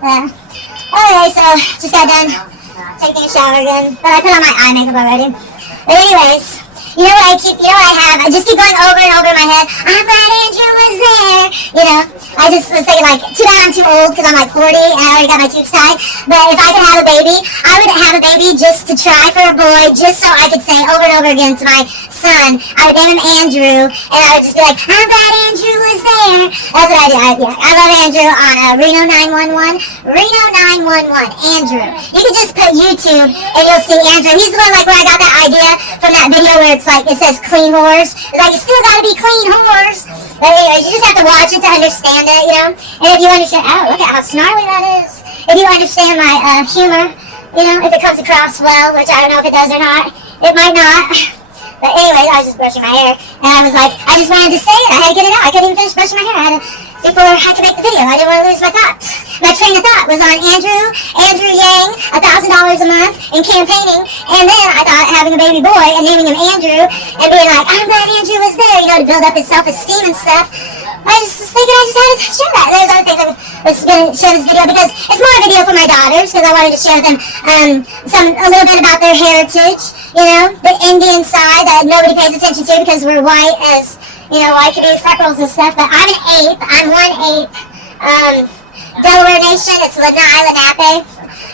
Okay, so just got done taking a shower again, but I put on my eye makeup already. But anyways, you know what I have? I just keep going over and over in my head. I'm glad Andrew was there. You know, I just was thinking like, too bad I'm too old because I'm like 40 and I already got my tubes tied. But if I could have a baby, I would have a baby just to try for a boy, just so I could say over and over again to my son. I would name him Andrew, and I would just be like, I'm glad Andrew was there. That's what I do. I love Andrew on Reno 911. Reno 911, Andrew. You can just put YouTube and you'll see Andrew. He's the one like where I got that idea from that video where it's like, it says clean whores. It's like, you still gotta be clean whores. But anyways, you just have to watch it to understand it, you know? And if you understand, oh, look at how snarly that is. If you understand my humor, you know, if it comes across well, which I don't know if it does or not, it might not. But anyway, I was just brushing my hair, and I was like, I just wanted to say it. I had to get it out. I couldn't even finish brushing my hair. I had to, before I could make the video. I didn't want to lose my thought. My train of thought was on Andrew Yang, $1,000 a month in campaigning, and then I thought having a baby boy and naming him Andrew and being like, I'm glad Andrew was there, you know, to build up his self-esteem and stuff. I just was thinking I just had to share that. There's other things I was going to share this video because it's more a video for my daughters because I wanted to share with them a little bit about their heritage, you know, the Indian side that nobody pays attention to because we're white as, you know, white can be freckles and stuff, but I'm an ape. I'm 1/8. Delaware Nation, it's Lanai Lenape,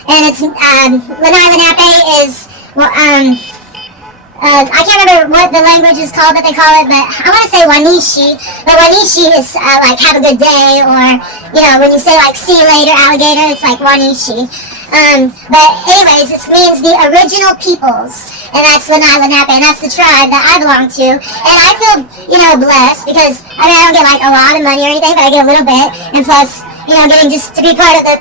and it's, Lanai Lenape is, well, I can't remember what the language is called that they call it, but I want to say Wanishi. But Wanishi is like have a good day, or, you know, when you say like see you later alligator, it's like Wanishi. But anyways, it means the original peoples, and that's Lanai Lenape, and that's the tribe that I belong to. And I feel, you know, blessed because, I mean, I don't get like a lot of money or anything, but I get a little bit, and plus, you know, getting just to be part of the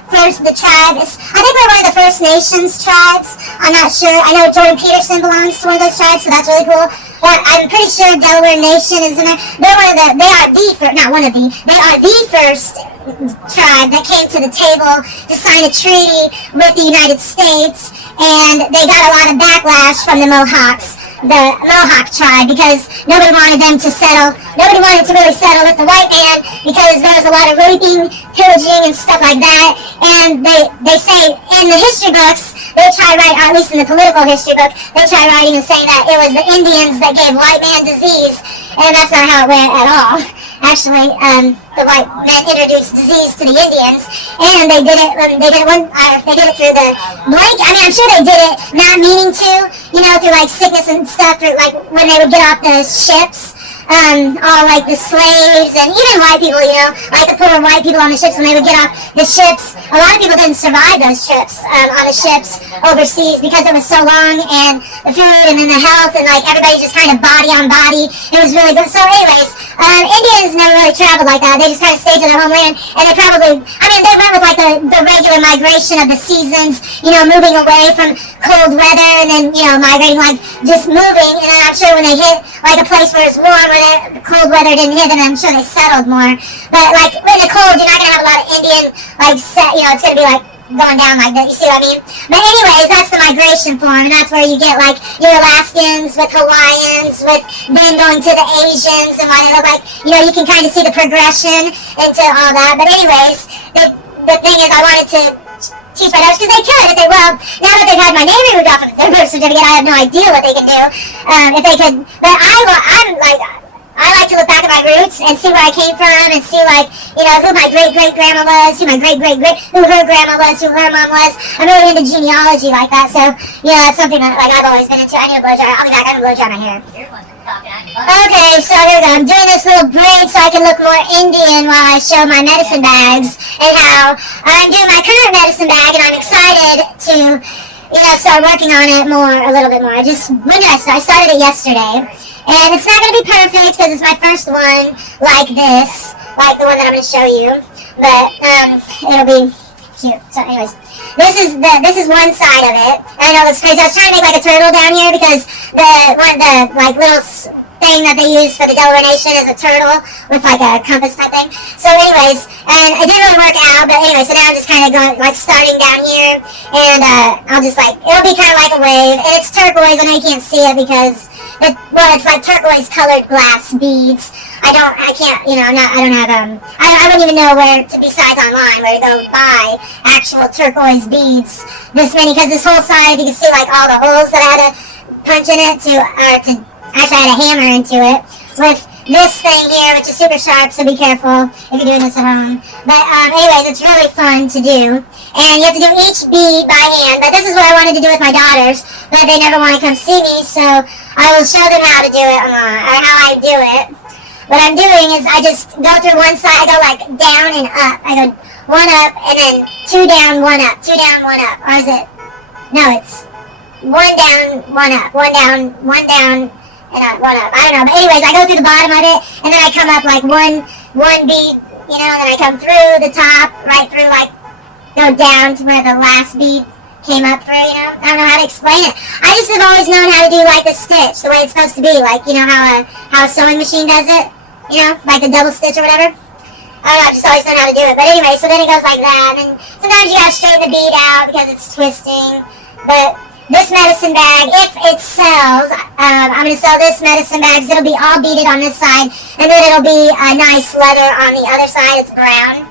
tribe. I think we're one of the First Nations tribes. I'm not sure. I know Jordan Peterson belongs to one of those tribes, so that's really cool. But I'm pretty sure Delaware Nation is in there. They are the first tribe that came to the table to sign a treaty with the United States, and they got a lot of backlash from the Mohawks. The Mohawk tribe, because nobody wanted them to settle. Nobody wanted to really settle with the white man because there was a lot of raping, pillaging, and stuff like that. And they say in the history books, they try writing, or at least in the political history book, they try writing and saying that it was the Indians that gave white man disease, and that's not how it went at all. Actually, the white men introduced disease to the Indians, and they did it through the blank. I mean, I'm sure they did it not meaning to, you know, through like sickness and stuff, through like when they would get off the ships. All like the slaves and even white people, you know, like the poor white people on the ships when they would get off the ships. A lot of people didn't survive those trips on the ships overseas because it was so long, and the food and then the health and like everybody just kind of body on body. It was really good. So anyways, Indians never really traveled like that. They just kind of stayed to their homeland, and they probably, I mean, they went with like the regular migration of the seasons, you know, moving away from cold weather and then, you know, migrating, like just moving. And then I'm sure when they hit like a place where it's warm, where the cold weather didn't hit them, I'm sure they settled more. But like in the cold, you're not gonna have a lot of Indian like you know, it's gonna be like going down like that, you see what I mean? But anyways, that's the migration form, and that's where you get like your Alaskans with Hawaiians, with then going to the Asians, and why they look like, you know, you can kind of see the progression into all that. But anyways, the thing is, I wanted to teach my daughters, because they could, if they will. Now that they've had my name removed off of their birth certificate, I have no idea what they can do, if they could. But I like to look back at my roots and see where I came from and see, like, you know, who my great-great-grandma was, who my great-great-great, who her grandma was, who her mom was. I'm really into genealogy like that, so, yeah, that's something that, like, I've always been into. I need a blow dryer. I'll be back. I'm going to blow dry my hair. Okay, so here we go. I'm doing this little braid so I can look more Indian while I show my medicine bags and how I'm doing my current medicine bag, and I'm excited to, you know, start working on it a little bit more. When did I start? I started it yesterday. And it's not going to be perfect because it's my first one like this, like the one that I'm going to show you. But it'll be cute. So anyways, this is one side of it. I know it's crazy. I was trying to make like a turtle down here because one of the like little thing that they use for the Delaware Nation is a turtle with like a compass type thing. So anyways, and it didn't really work out, but anyway, so now I'm just kind of going, like starting down here, and I'll just like, it'll be kind of like a wave, and it's turquoise. I know you can't see it because, it's like turquoise colored glass beads. I can't, I wouldn't even know where to, besides online, where to go buy actual turquoise beads this many, because this whole side, you can see like all the holes that I had to punch in it actually I had a hammer into it with this thing here, which is super sharp, so be careful if you're doing this at home. But anyways, it's really fun to do, and you have to do each bead by hand. But this is what I wanted to do with my daughters, but they never want to come see me, so I will show them how to do it, or how I do it. What I'm doing is I just go through one side, I go like down and up. I go one up, and then two down, one up, two down, one up. Or is it? No, it's one down, one up, one down, and one up. I don't know. But anyways, I go through the bottom of it, and then I come up like one bead, and then I come through the top, right through, like, go down to where the last bead came up through, I don't know how to explain it. I just have always known how to do, like, the stitch, the way it's supposed to be, like, how a sewing machine does it, like the double stitch or whatever. I don't know, I've just always known how to do it. But anyway, so then it goes like that, and sometimes you gotta straighten the bead out because it's twisting, but this medicine bag, if it sells, I'm going to sell this medicine bag, because it'll be all beaded on this side, and then it'll be a nice leather on the other side. It's brown.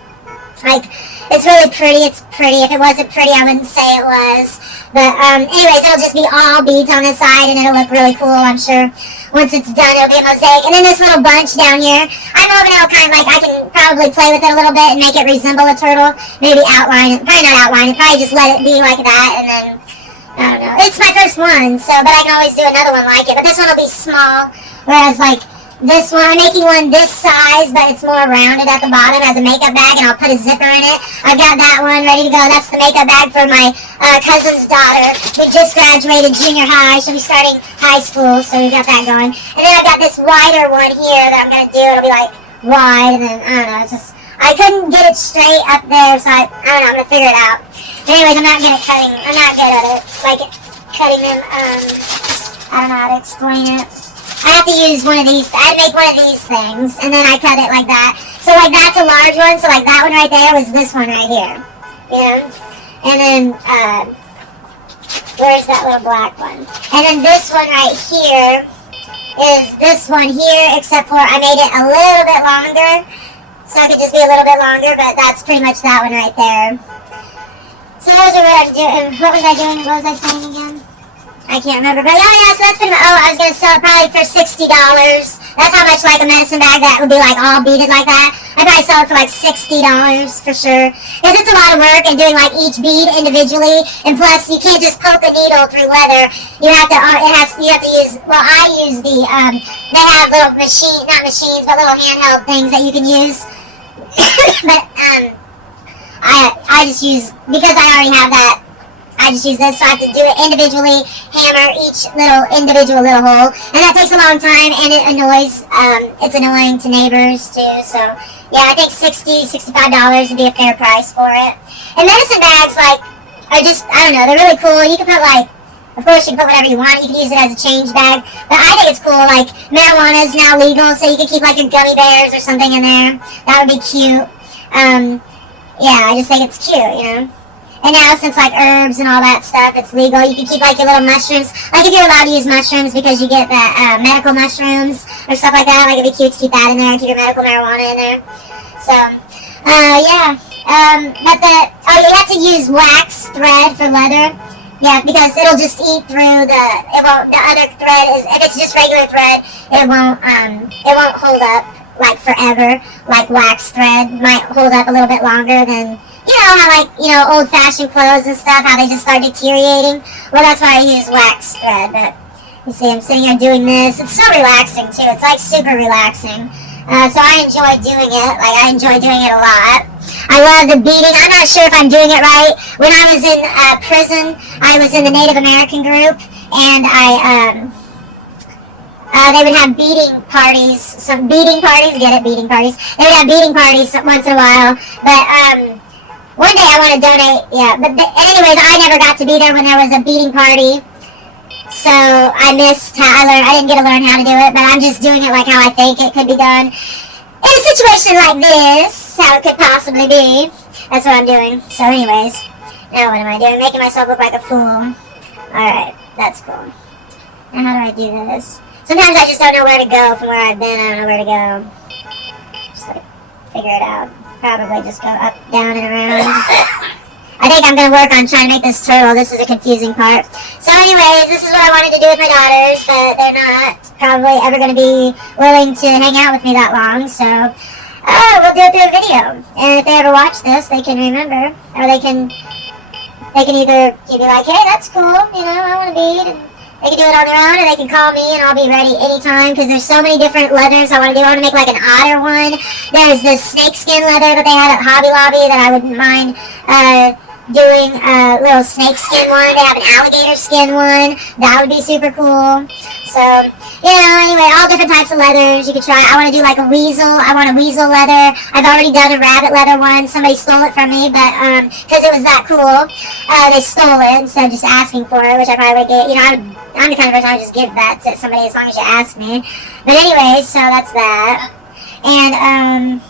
Like, it's really pretty. It's pretty. If it wasn't pretty, I wouldn't say it was. But anyways, it'll just be all beads on this side, and it'll look really cool, I'm sure. Once it's done, it'll be a mosaic. And then this little bunch down here, I'm hoping it'll kind of like, I can probably play with it a little bit and make it resemble a turtle. Maybe outline it. Probably not outline it. Probably just let it be like that, and then I don't know. It's my first one, but I can always do another one like it. But this one will be small, whereas like this one, I'm making one this size, but it's more rounded at the bottom as a makeup bag, and I'll put a zipper in it. I've got that one ready to go. That's the makeup bag for my cousin's daughter who just graduated junior high. She'll be starting high school, so we got that going. And then I've got this wider one here that I'm going to do. It'll be like wide, and then, I don't know, it's just, I couldn't get it straight up there, so I don't know, I'm going to figure it out. Anyways, I'm not good at cutting. I'm not good at it. Like, cutting them, I don't know how to explain it. I have to use one of these. I make one of these things, and then I cut it like that. So, like, that's a large one. So, like, that one right there was this one right here. And then, where's that little black one? And then this one right here is this one here, except for I made it a little bit longer. So it could just be a little bit longer, but that's pretty much that one right there. So those are what I'm doing. What was I doing? What was I saying again? I can't remember. But yeah, so that's pretty much, I was going to sell it probably for $60. That's how much like a medicine bag that would be like all beaded like that. I'd probably sell it for like $60 for sure. Because it's a lot of work and doing like each bead individually. And plus you can't just poke a needle through leather. You have to, you have to use, well I use the, they have little not machines, but little handheld things that you can use. But, I just use, because I already have that, I just use this, so I have to do it individually, hammer each individual little hole, and that takes a long time, and it annoys, it's annoying to neighbors too, so, yeah, I think $60, $65 would be a fair price for it. And medicine bags, like, are just, I don't know, they're really cool. You can put, like, of course you can put whatever you want, you can use it as a change bag, but I think it's cool, like, marijuana is now legal, so you can keep, like, your gummy bears or something in there. That would be cute. Yeah, I just think it's cute, And now, since, like, herbs and all that stuff, it's legal. You can keep, like, your little mushrooms. Like, if you're allowed to use mushrooms because you get the medical mushrooms or stuff like that, like, it'd be cute to keep that in there, keep your medical marijuana in there. So, yeah. But you have to use wax thread for leather. Yeah, because it'll just eat through the other thread is, if it's just regular thread, it won't hold up, like, forever. Like wax thread might hold up a little bit longer than, how like, old-fashioned clothes and stuff, how they just start deteriorating. Well, that's why I use wax thread, but you see I'm sitting here doing this. It's so relaxing, too. It's, like, super relaxing. So I enjoy doing it. Like, I enjoy doing it a lot. I love the beading. I'm not sure if I'm doing it right. When I was in prison, I was in the Native American group, and they would have beading parties, get it, beading parties. They would have beading parties once in a while, but one day I want to donate, yeah, but anyways, I never got to be there when there was a beading party, So I missed how I didn't get to learn how to do it, but I'm just doing it like how I think it could be done. In a situation like this, how it could possibly be. That's what I'm doing. So anyways, now what am I doing? Making myself look like a fool. Alright, that's cool. Now how do I do this? Sometimes I just don't know where to go from where I've been. I don't know where to go. Just like, figure it out. Probably just go up, down, and around. I think I'm going to work on trying to make this turtle. This is a confusing part. So anyways, this is what I wanted to do with my daughters, but they're not probably ever going to be willing to hang out with me that long, so we'll do it through a video. And if they ever watch this, they can remember, or they can either be like, hey, that's cool, you know, I want to be, and they can do it on their own, or they can call me, and I'll be ready anytime, because there's so many different leathers I want to do. I want to make like an otter one. There's this snakeskin leather that they had at Hobby Lobby that I wouldn't mind doing a little snakeskin one. They have an alligator skin one. That would be super cool. So, you know, anyway, all different types of leathers you could try. I want to do like a weasel. I want a weasel leather. I've already done a rabbit leather one. Somebody stole it from me, but because it was that cool, they stole it instead of just asking for it, which I probably would get. You know, I'm the kind of person I would just give that to somebody as long as you ask me. But anyway, so that's that. And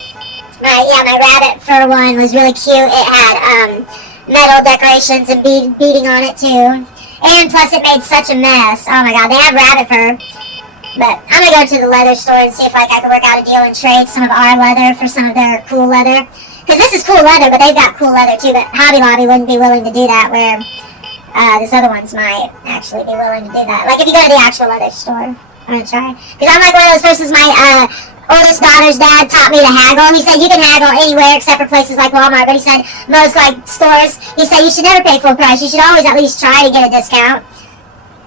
my rabbit fur one was really cute. It had metal decorations and beading on it too. And plus it made such a mess. Oh my god, they have rabbit fur. But I'm gonna go to the leather store and see if like I can work out a deal and trade some of our leather for some of their cool leather. Because this is cool leather, but they've got cool leather too. But Hobby Lobby wouldn't be willing to do that, where this other ones might actually be willing to do that. Like if you go to the actual leather store. I'm gonna try. Because I'm like one of those persons, my oldest daughter's dad taught me to haggle. He said you can haggle anywhere except for places like Walmart, but he said most like stores, he said you should never pay full price. You should always at least try to get a discount.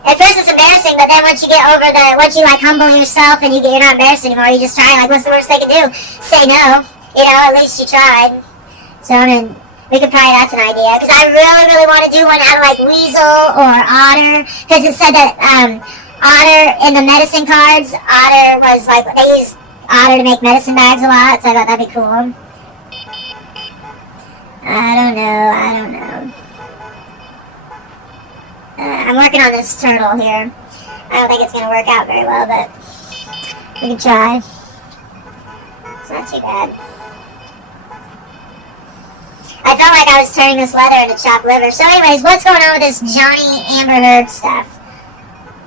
At first it's embarrassing, but then once you get over once you like humble yourself and you're not embarrassed anymore, you just try. Like what's the worst they can do? Say no. You know, at least you tried. So I mean, we could probably, that's an idea. Because I really, really want to do one out of like weasel or otter. Because it said that otter in the medicine cards, otter was like, they use otter to make medicine bags a lot, so I thought that'd be cool. I don't know. I'm working on this turtle here. I don't think it's going to work out very well, but we can try. It's not too bad. I felt like I was turning this leather into chopped liver. So anyways, what's going on with this Johnny Amber Heard stuff?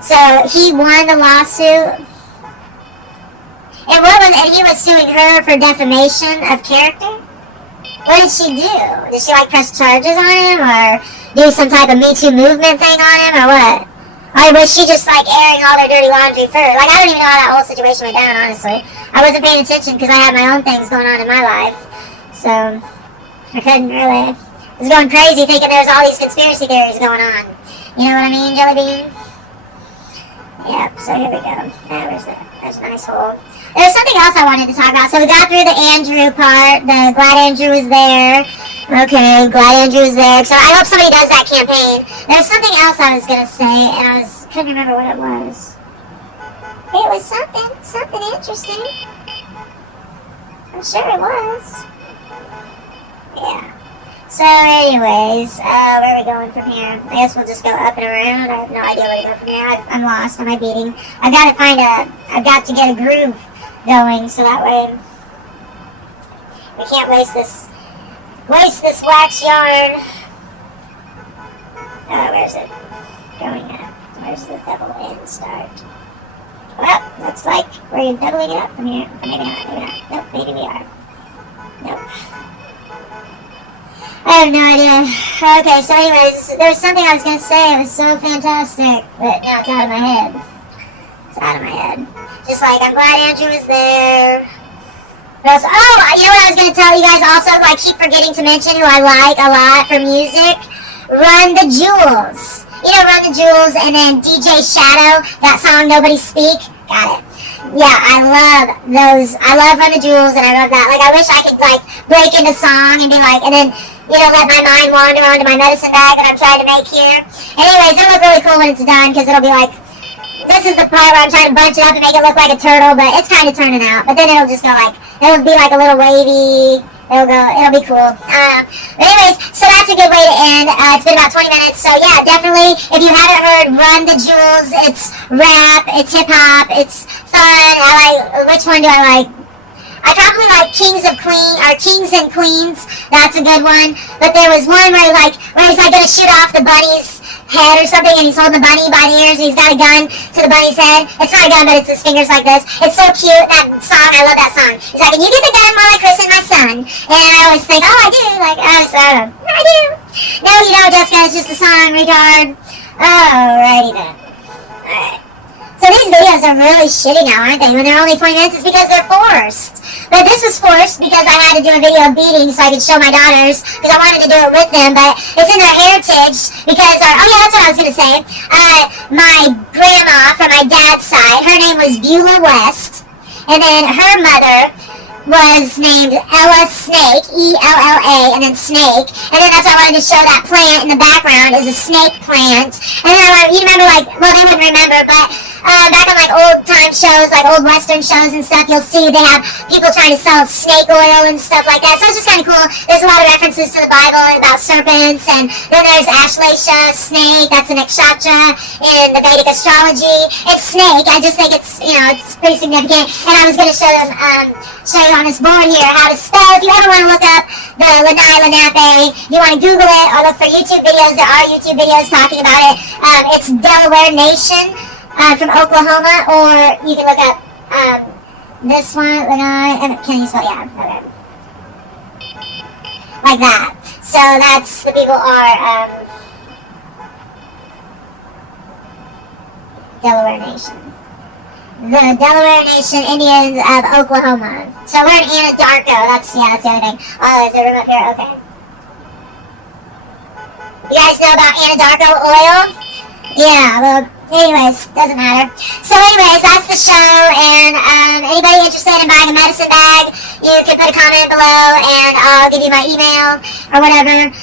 So he won the lawsuit. And he was suing her for defamation of character? What did she do? Did she like press charges on him, or do some type of Me Too movement thing on him, or what? Or was she just like airing all their dirty laundry first? Like I don't even know how that whole situation went down, honestly. I wasn't paying attention because I had my own things going on in my life. So I couldn't really. I was going crazy thinking there was all these conspiracy theories going on. You know what I mean, Jelly Bean? Yep, so here we go. There's a nice hole. There's something else I wanted to talk about. So we got through the Andrew part. The Glad Andrew was there. Okay, Glad Andrew was there. So I hope somebody does that campaign. There's something else I was going to say, and I couldn't remember what it was. It was something interesting. I'm sure it was. Yeah. So anyways, where are we going from here? I guess we'll just go up and around. I have no idea where to go from here. I'm lost. Am I beating? I've got to get a groove going, so that way we can't waste this wax yarn. Where's it going at? Where's the double end start? Well, looks like we're doubling it up from here. Maybe not. Nope, maybe we are. Nope. I have no idea. Okay, so anyways, there was something I was going to say. It was so fantastic, but now it's out of my head. It's out of my head. Just like, I'm glad Andrew was there. But also, you know what I was going to tell you guys also, who I keep forgetting to mention, who I like a lot for music? Run the Jewels. You know, Run the Jewels, and then DJ Shadow, that song Nobody Speak. Got it. Yeah, I love those. I love Run the Jewels, and I love that. Like, I wish I could, like, break into song and be like, and then, you know, let my mind wander onto my medicine bag that I'm trying to make here. Anyways, it'll look really cool when it's done, because it'll be like, this is the part where I'm trying to bunch it up and make it look like a turtle, but it's kind of turning out. But then it'll just go like, it'll be like a little wavy, It'll be cool. But anyways, so that's a good way to end. It's been about 20 minutes. So yeah, definitely, if you haven't heard Run the Jewels, it's rap, it's hip hop, it's fun. Which one do I like? I probably like Kings and Queens. That's a good one. But there was one where he's like gonna shoot off the bunny's head or something, and he's holding the bunny by the ears, and he's got a gun to the bunny's head. It's not a gun, but it's his fingers like this. It's so cute, that song. I love that song. He's like, "And you get the gun while I christen my son." And I always think, oh, I do. Like, I do. No, you don't, Jessica. It's just a song, retard. Alrighty then. Alright. So these videos are really shitty now, aren't they? When they're only 20 minutes, it's because they're forced. But this was forced because I had to do a video of beating so I could show my daughters, because I wanted to do it with them, but it's in their heritage, because, oh yeah, that's what I was going to say. My grandma from my dad's side, her name was Beulah West, and then her mother was named Ella Snake, E-L-L-A, and then Snake, and then that's why I wanted to show that plant in the background is a snake plant, and then you remember, well, they wouldn't remember, but back on old time shows, old western shows and stuff, you'll see they have people trying to sell snake oil and stuff like that, so it's just kind of cool. There's a lot of references to the Bible about serpents, and then there's Ashleisha, snake, that's an nakshatra in the Vedic astrology. It's snake, I just think it's, it's pretty significant, and I was going to show you on this board here how to spell. If you ever want to look up the Lanai Lenape, you want to Google it or look for YouTube videos, there are YouTube videos talking about it. It's Delaware Nation from Oklahoma, or you can look up this one, Lanai, can you spell? Yeah, okay. Like that. So that's, the people are Delaware Nation. The Delaware Nation Indians of Oklahoma. So we're in Anadarko. That's the other thing. Oh, there's a room up here. Okay. You guys know about Anadarko oil? Yeah, well, anyways, doesn't matter. So anyways, that's the show, and anybody interested in buying a medicine bag, you can put a comment below, and I'll give you my email, or whatever, and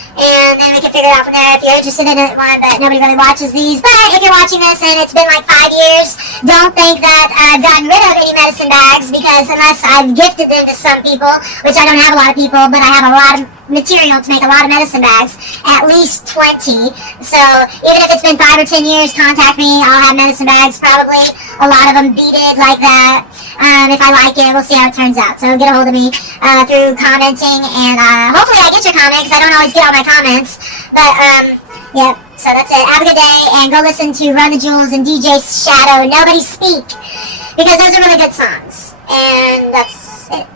then we can figure it out from there if you're interested in one, but nobody really watches these. But if you're watching this and it's been 5 years, don't think that I've gotten rid of any medicine bags, because unless I've gifted them to some people, which I don't have a lot of people, but I have a lot of material to make a lot of medicine bags, at least 20. So even if it's been 5 or 10 years, contact me. I'll have medicine bags, probably a lot of them beaded like that. If I like it, we'll see how it turns out. So get a hold of me through commenting, and hopefully I get your comment, because I don't always get all my comments. But yeah, so that's it. Have a good day, and go listen to Run the Jewels and DJ Shadow, Nobody Speak, because those are really good songs. And that's it.